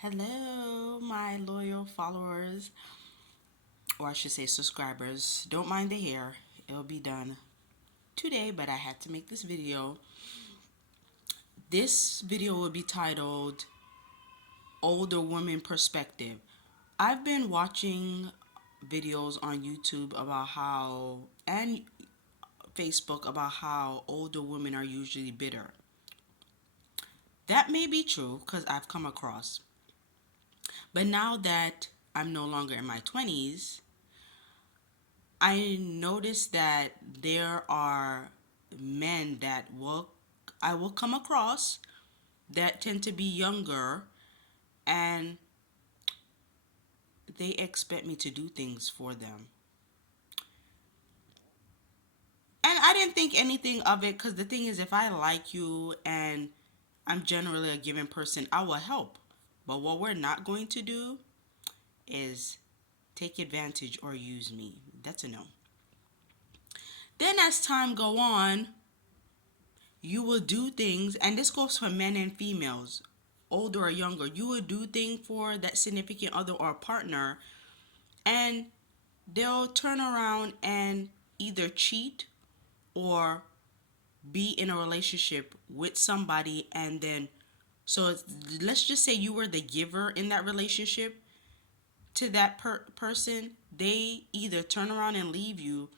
Hello, my loyal followers, or I should say subscribers. Don't mind the hair, it'll be done today, but I had to make this video. This video will be titled Older Woman Perspective. I've been watching videos on YouTube about how, and Facebook, about how older women are usually bitter. That may be true because I've come across. But now that I'm no longer in my 20s, I noticed that there are men that I will come across that tend to be younger, and they expect me to do things for them. And I didn't think anything of it because the thing is, if I like you and I'm generally a giving person, I will help. But what we're not going to do is take advantage or use me. That's a no. Then as time go on, you will do things, and this goes for men and females, older or younger. You will do things for that significant other or partner, and they'll turn around and either cheat or be in a relationship with somebody. And then, let's just say you were the giver in that relationship to that person. They either turn around and leave you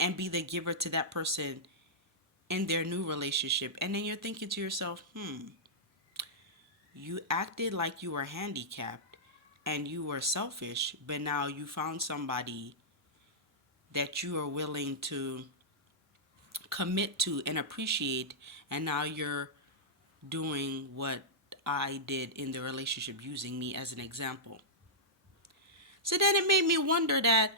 and be the giver to that person in their new relationship. And then you're thinking to yourself, you acted like you were handicapped and you were selfish, but now you found somebody that you are willing to commit to and appreciate, and now you're doing what I did in the relationship, using me as an example. So then it made me wonder that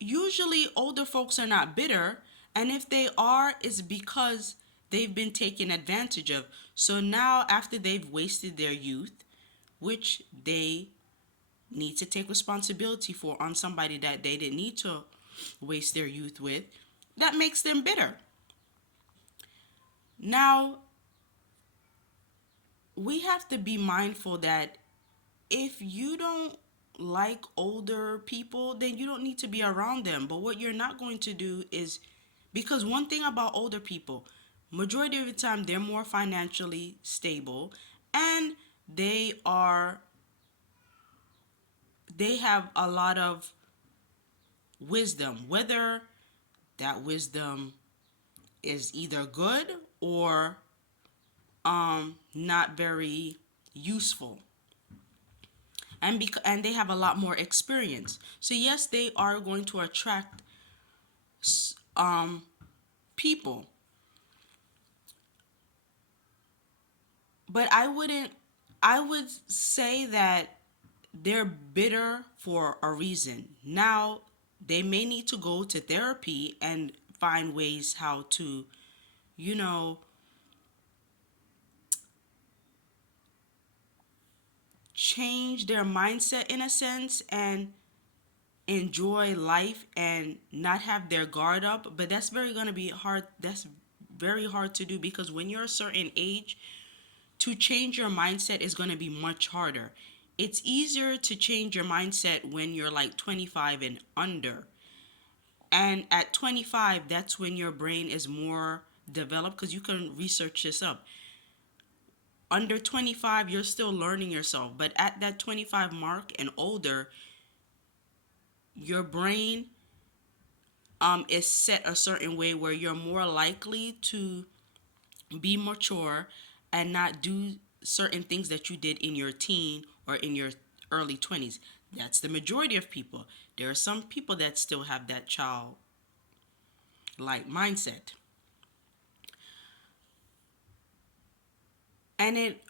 usually older folks are not bitter, and if they are, it's because they've been taken advantage of. So now, after they've wasted their youth, which they need to take responsibility for on somebody that they didn't need to waste their youth with, that makes them bitter. Now, we have to be mindful that if you don't like older people, then you don't need to be around them. But what you're not going to do is, because one thing about older people, majority of the time they're more financially stable, and they are they have a lot of wisdom, whether that wisdom is either good or not very useful. And they have a lot more experience. So yes, they are going to attract um people. But I would say that they're bitter for a reason. Now, they may need to go to therapy and find ways how to, you know, change their mindset in a sense and enjoy life and not have their guard up. But that's very going to be hard. That's very hard to do, because when you're a certain age, to change your mindset is going to be much harder. It's easier to change your mindset when you're like 25 and under. And at 25, that's when your brain is more developed, because you can research this up. Under 25, you're still learning yourself. But at that 25 mark and older, your brain is set a certain way where you're more likely to be mature and not do certain things that you did in your teen or in your early 20s. That's the majority of people. There are some people that still have that child like mindset. And it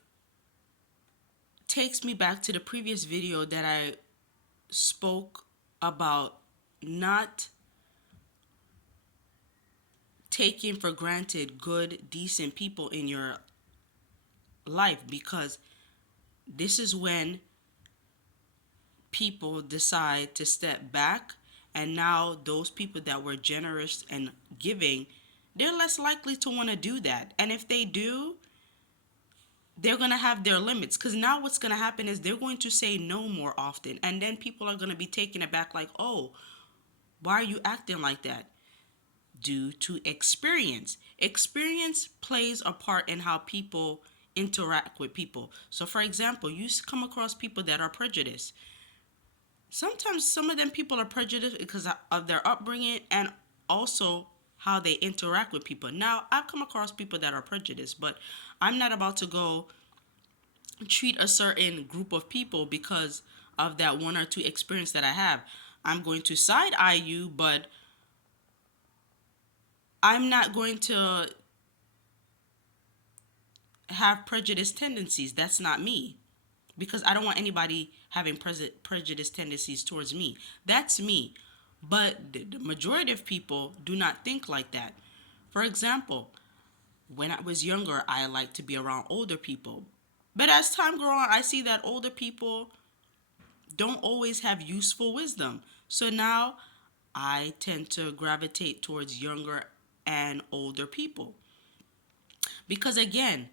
takes me back to the previous video that I spoke about not taking for granted good, decent people in your life, because this is when people decide to step back, and now those people that were generous and giving, they're less likely to want to do that. And if they do, they're going to have their limits, because now what's going to happen is they're going to say no more often, and then people are going to be taken aback like, oh, why are you acting like that? Due to experience plays a part in how people interact with people. So for example, you come across people that are prejudiced. Sometimes some of them people are prejudiced because of their upbringing, and also how they interact with people. Now, I've come across people that are prejudiced, but I'm not about to go treat a certain group of people because of that one or two experience that I have. I'm going to side eye you, but I'm not going to have prejudice tendencies. That's not me, because I don't want anybody having prejudice tendencies towards me. That's me. But the majority of people do not think like that. For example, when I was younger, I liked to be around older people. But as time goes on, I see that older people don't always have useful wisdom. So now I tend to gravitate towards younger and older people. Because again,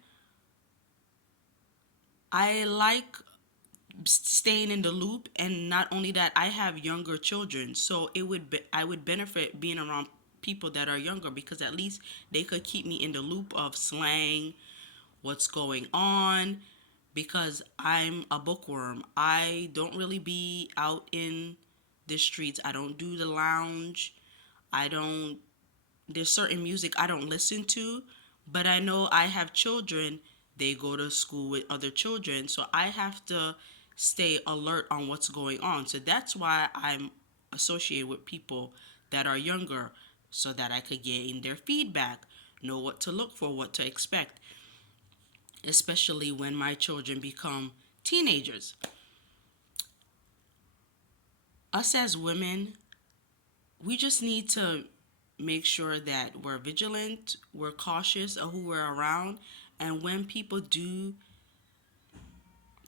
I like staying in the loop, and not only that, I have younger children, so I would benefit being around people that are younger, because at least they could keep me in the loop of slang, what's going on, because I'm a bookworm. I don't really be out in the streets. I don't do the lounge. I don't There's certain music I don't listen to, but I know I have children. They go to school with other children, so I have to stay alert on what's going on. So that's why I'm associated with people that are younger, so that I could gain their feedback, know what to look for, what to expect, especially when my children become teenagers. Us as women, we just need to make sure that we're vigilant, we're cautious of who we're around, and when people do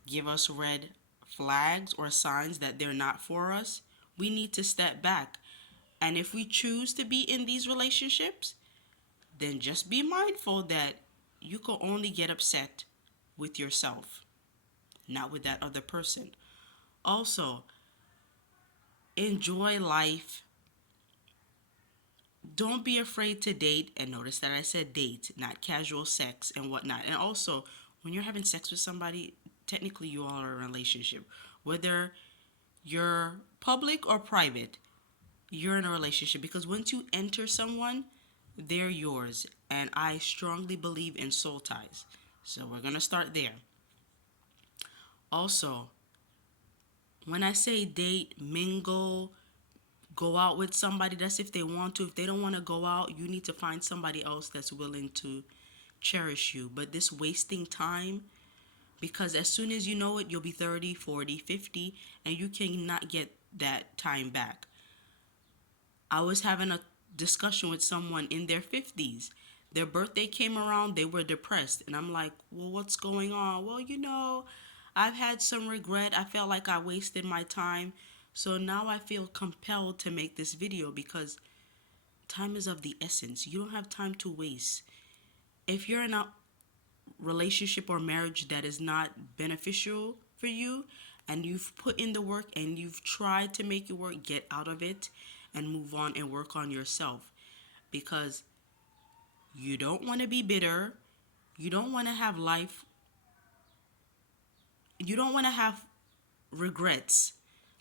give us red flags or signs that they're not for us, we need to step back. And if we choose to be in these relationships, then just be mindful that you can only get upset with yourself, not with that other person. Also, enjoy life. Don't be afraid to date, and notice that I said date, not casual sex and whatnot. And also, when you're having sex with somebody, technically you are in a relationship. Whether you're public or private, you're in a relationship, because once you enter someone, they're yours. And I strongly believe in soul ties. So we're going to start there. Also, when I say date, mingle, go out with somebody, that's if they want to. If they don't want to go out, you need to find somebody else that's willing to cherish you. But this wasting time, because as soon as you know it, you'll be 30, 40, 50, and you cannot get that time back. I was having a discussion with someone in their 50s. Their birthday came around, they were depressed. And I'm like, well, what's going on? Well, I've had some regret. I felt like I wasted my time. So now I feel compelled to make this video, because time is of the essence. You don't have time to waste. If you're in a relationship or marriage that is not beneficial for you, and you've put in the work and you've tried to make it work, get out of it and move on and work on yourself, because you don't want to be bitter. You don't want to have life. You don't want to have regrets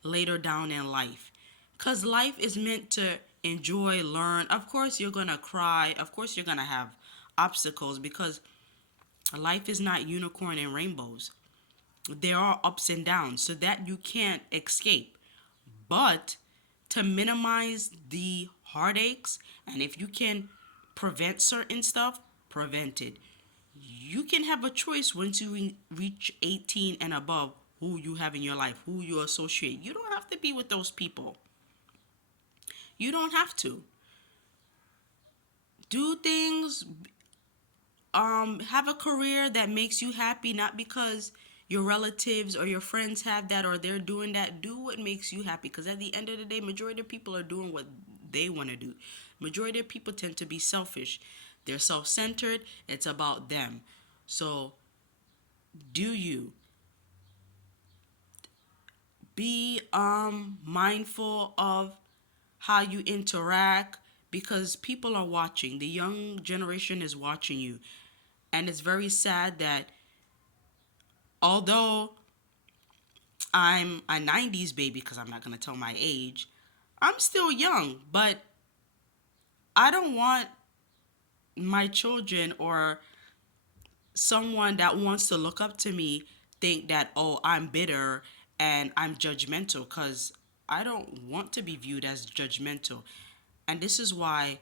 later down in life, because life is meant to enjoy, learn. Of course you're going to cry, of course you're going to have obstacles, because life is not unicorn and rainbows. There are ups and downs, so that you can't escape. But to minimize the heartaches, and if you can prevent certain stuff, prevent it. You can have a choice once you reach 18 and above, who you have in your life, who you associate. You don't have to be with those people. You don't have to. Do things, have a career that makes you happy, not because your relatives or your friends have that or they're doing that. Do what makes you happy, because at the end of the day, majority of people are doing what they want to do. Majority of people tend to be selfish. They're self-centered. It's about them. So do you. Be mindful of how you interact, because people are watching. The young generation is watching you. And it's very sad that although I'm a 90s baby, because I'm not going to tell my age, I'm still young, but I don't want my children or someone that wants to look up to me think that, oh, I'm bitter and I'm judgmental, because I don't want to be viewed as judgmental. And this is why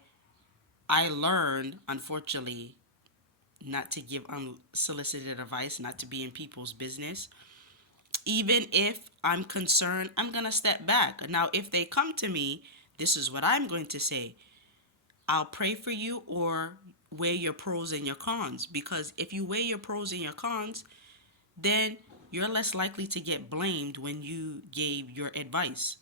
I learned, unfortunately, not to give unsolicited advice, not to be in people's business. Even if I'm concerned, I'm going to step back. Now, if they come to me, this is what I'm going to say: I'll pray for you, or weigh your pros and your cons. Because if you weigh your pros and your cons, then you're less likely to get blamed when you gave your advice.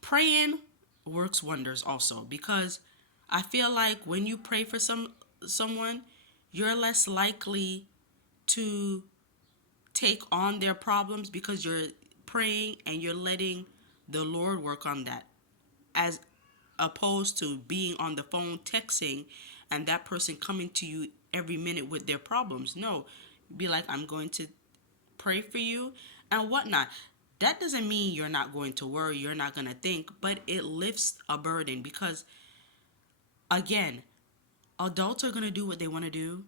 Praying works wonders also, because I feel like when you pray for someone, you're less likely to take on their problems, because you're praying and you're letting the Lord work on that, as opposed to being on the phone texting and that person coming to you every minute with their problems. No, be like, I'm going to pray for you and whatnot. That doesn't mean you're not going to worry, you're not going to think, but it lifts a burden, because again, adults are going to do what they want to do.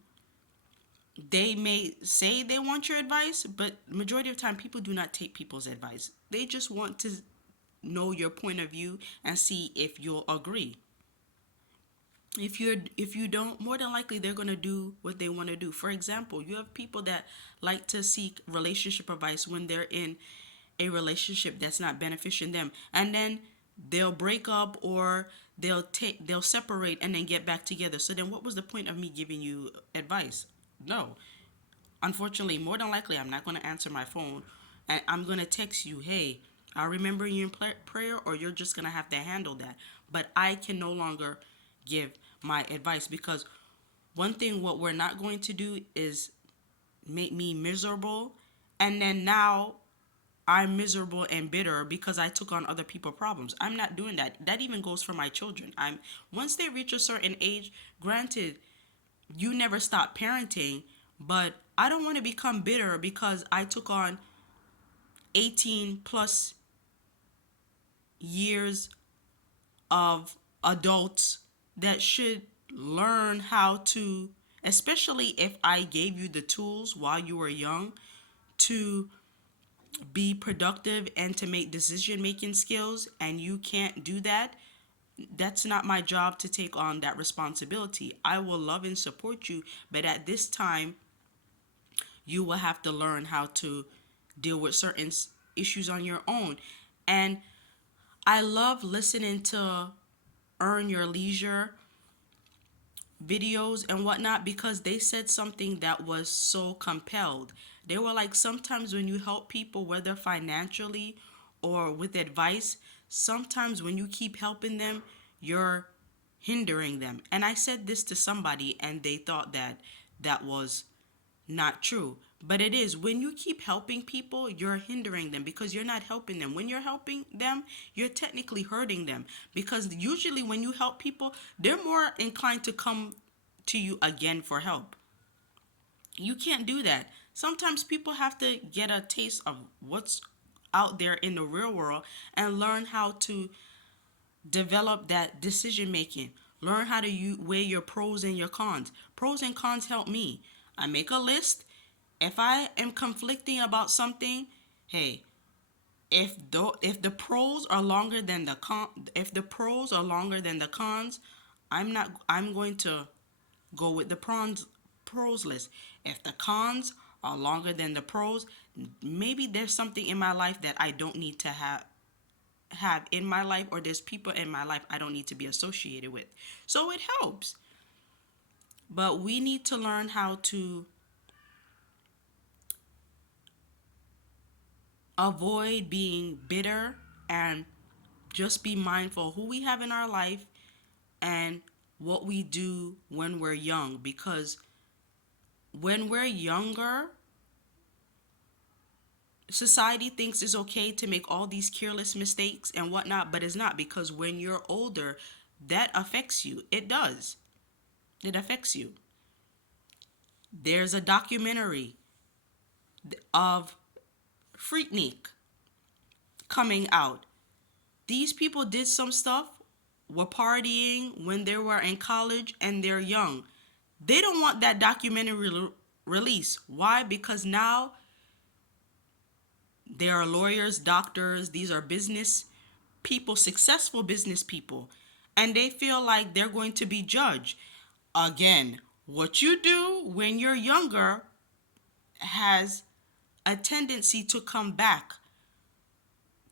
They may say they want your advice, but majority of the time people do not take people's advice. They just want to know your point of view and see if you'll agree. If you don't, more than likely they're going to do what they want to do. For example, you have people that like to seek relationship advice when they're in a relationship that's not benefiting them, and then they'll break up, or they'll separate and then get back together. So then what was the point of me giving you advice? No. Unfortunately, more than likely I'm not going to answer my phone, and I'm going to text you, hey, I remember you in prayer, or you're just going to have to handle that. But I can no longer give my advice, because one thing what we're not going to do is make me miserable, and then now I'm miserable and bitter because I took on other people's problems. I'm not doing that. That even goes for my children. I'm Once they reach a certain age, granted, you never stop parenting, but I don't want to become bitter because I took on 18 plus years of adults that should learn how to, especially if I gave you the tools while you were young to be productive and to make decision making skills, and you can't do that. That's not my job to take on that responsibility. I will love and support you, but at this time you will have to learn how to deal with certain issues on your own. And I love listening to Earn Your Leisure videos and whatnot, because they said something that was so compelled. They were like, sometimes when you help people, whether financially or with advice, sometimes when you keep helping them, you're hindering them. And I said this to somebody and they thought that that was not true. But it is. When you keep helping people, you're hindering them, because you're not helping them. When you're helping them, you're technically hurting them, because usually when you help people, they're more inclined to come to you again for help. You can't do that. Sometimes people have to get a taste of what's out there in the real world and learn how to develop that decision making. Learn how to weigh your pros and your cons. Pros and cons help me. I make a list. If I am conflicting about something, hey, if the pros are longer than the cons, I'm going to go with the pros list. If the cons are longer than the pros, maybe there's something in my life that I don't need to have in my life, or there's people in my life I don't need to be associated with. So it helps. But we need to learn how to avoid being bitter and just be mindful who we have in our life and what we do when we're young, because when we're younger, society thinks it's okay to make all these careless mistakes and whatnot, but it's not, because when you're older, that affects you. It does. It affects you. There's a documentary of Freaknik coming out. These people did some stuff, were partying when they were in college and they're young. They don't want that documentary released. Why? Because now they are lawyers, doctors, these are business people, successful business people, and they feel like they're going to be judged. Again, what you do when you're younger has a tendency to come back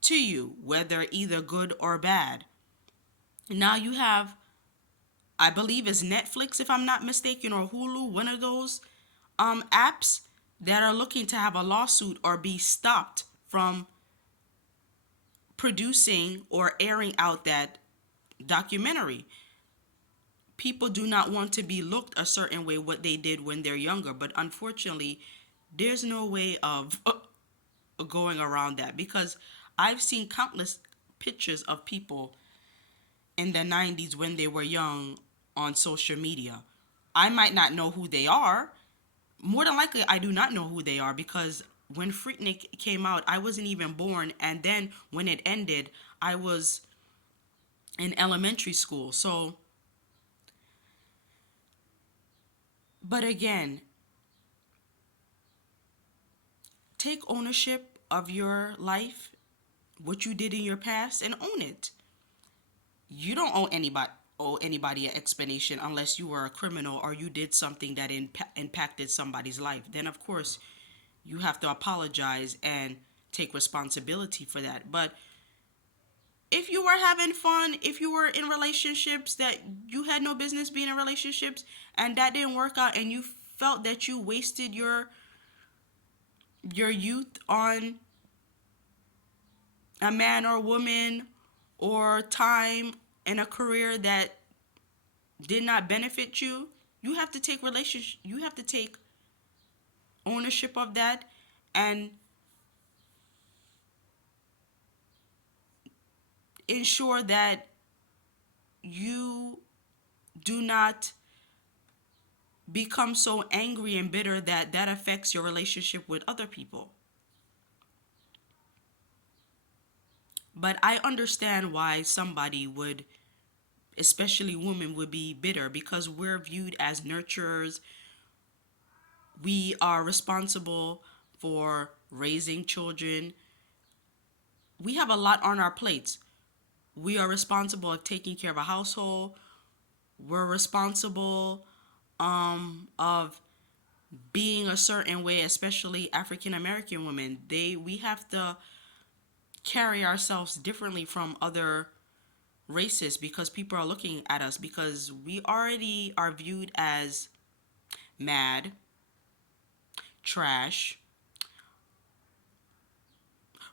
to you, whether either good or bad. Now you have, I believe it's Netflix, if I'm not mistaken, or Hulu, one of those apps that are looking to have a lawsuit or be stopped from producing or airing out that documentary. People do not want to be looked a certain way what they did when they're younger, but unfortunately there's no way of going around that, because I've seen countless pictures of people in the 90s when they were young on social media. I might not know who they are. More than likely, I do not know who they are, because when Freaknik came out, I wasn't even born. And then when it ended, I was in elementary school. So, but again, take ownership of your life, what you did in your past, and own it. You don't owe anybody an explanation unless you were a criminal or you did something that impacted somebody's life. Then of course you have to apologize and take responsibility for that. But if you were having fun, if you were in relationships that you had no business being in relationships, and that didn't work out, and you felt that you wasted your youth on a man or woman, or time in a career that did not benefit you, you have to take ownership of that, and ensure that you do not become so angry and bitter that that affects your relationship with other people. But I understand why somebody would, especially women, would be bitter, because we're viewed as nurturers. We are responsible for raising children. We have a lot on our plates. We are responsible of taking care of a household. We're responsible of being a certain way, especially African American women. We have to carry ourselves differently from other races, because people are looking at us, because we already are viewed as mad, trash,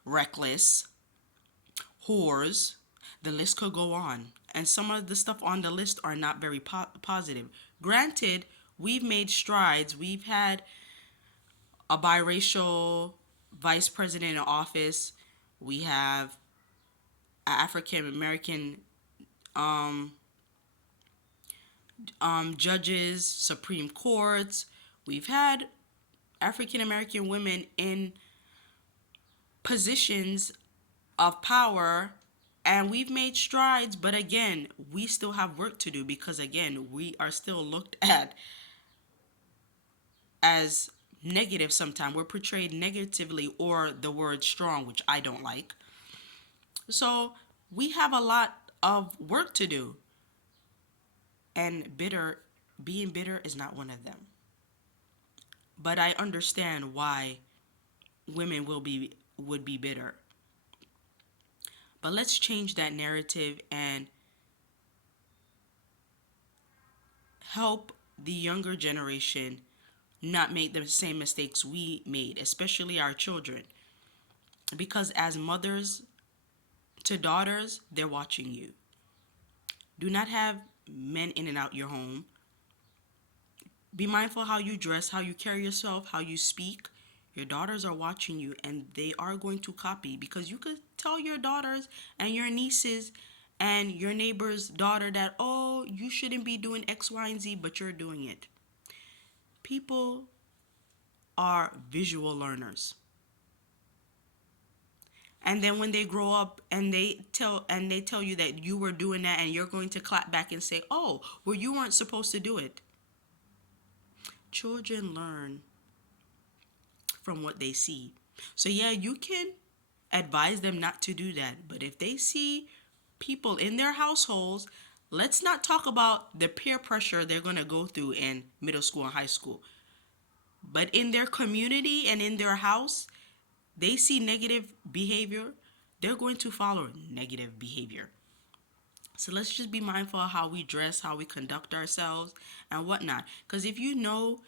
reckless, whores. The list could go on. And some of the stuff on the list are not very positive. Granted, we've made strides. We've had a biracial vice president in office. We have African American judges, Supreme Courts. We've had African American women in positions of power, and we've made strides, but again, we still have work to do, because again, we are still looked at as negative sometimes. We're portrayed negatively, or the word strong, which I don't like. So we have a lot of work to do, and being bitter is not one of them. But I understand why women would be bitter. But let's change that narrative and help the younger generation not make the same mistakes we made, especially our children. Because as mothers to daughters, they're watching you. Do not have men in and out your home. Be mindful how you dress, how you carry yourself, how you speak. Your daughters are watching you and they are going to copy, because you could tell your daughters and your nieces and your neighbor's daughter that, oh, you shouldn't be doing X, Y, and Z, but you're doing it. People are visual learners. And then when they grow up and they tell you that you were doing that, and you're going to clap back and say, "Oh, well, you weren't supposed to do it." Children learn from what they see. So yeah, you can advise them not to do that, but if they see people in their households, let's not talk about the peer pressure they're going to go through in middle school and high school, but in their community and in their house, they see negative behavior, they're going to follow negative behavior. So let's just be mindful of how we dress, how we conduct ourselves, and whatnot. Because if you know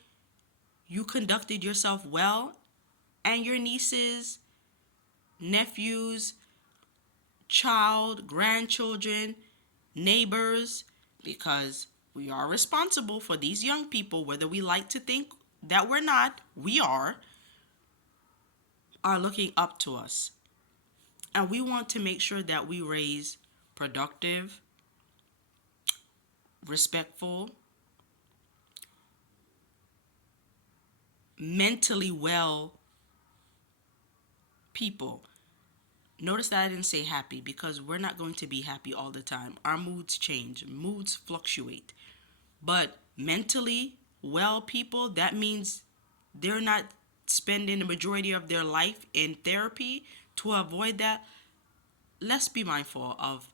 you conducted yourself well, and your nieces, nephews, child, grandchildren, neighbors, because we are responsible for these young people, whether we like to think that we're not, we are looking up to us. And we want to make sure that we raise productive, respectful, mentally well people. Notice that I didn't say happy, because we're not going to be happy all the time. Our moods change, moods fluctuate. But mentally well people, that means they're not spending the majority of their life in therapy. To avoid that, let's be mindful of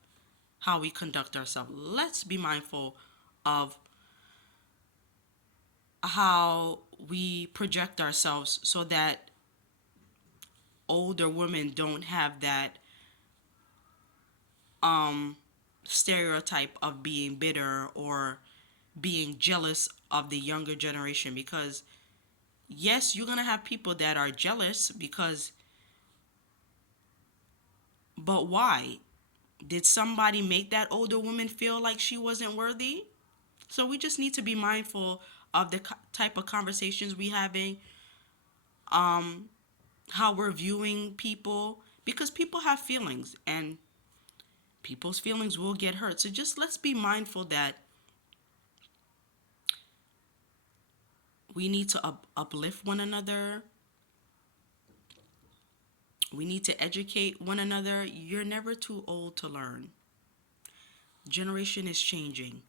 how we conduct ourselves. Let's be mindful of how we project ourselves, so that older women don't have that stereotype of being bitter or being jealous of the younger generation. Because yes, you're going to have people that are jealous, because, but why? Did somebody make that older woman feel like she wasn't worthy? So we just need to be mindful of the type of conversations we having, how we're viewing people, because people have feelings and people's feelings will get hurt. So just let's be mindful that we need to uplift one another. We need to educate one another. You're never too old to learn. Generation is changing,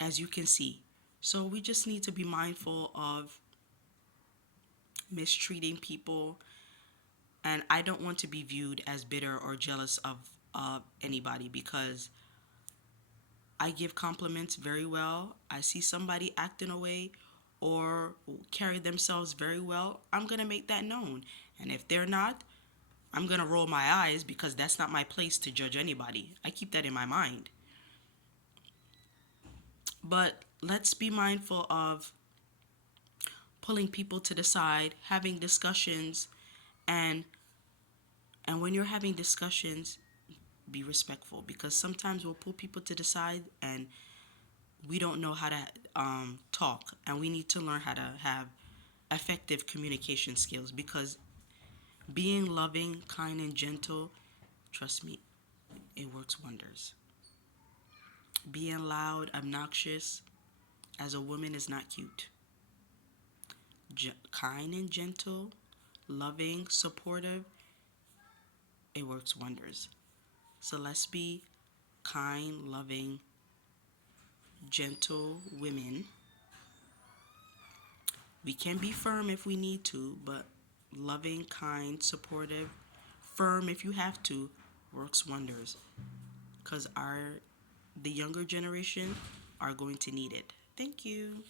as you can see. So we just need to be mindful of mistreating people. And I don't want to be viewed as bitter or jealous of anybody, because I give compliments very well. I see somebody acting a way or carry themselves very well, I'm going to make that known. And if they're not, I'm going to roll my eyes, because that's not my place to judge anybody. I keep that in my mind. But let's be mindful of pulling people to the side, having discussions, and when you're having discussions, be respectful, because sometimes we'll pull people to the side and we don't know how to talk, and we need to learn how to have effective communication skills, because being loving, kind, and gentle, trust me, it works wonders. Being loud, obnoxious as a woman is not cute. Kind and gentle, loving, supportive, it works wonders. So let's be kind, loving, gentle women. We can be firm if we need to, but loving, kind, supportive, firm if you have to, works wonders. Because the younger generation are going to need it. Thank you.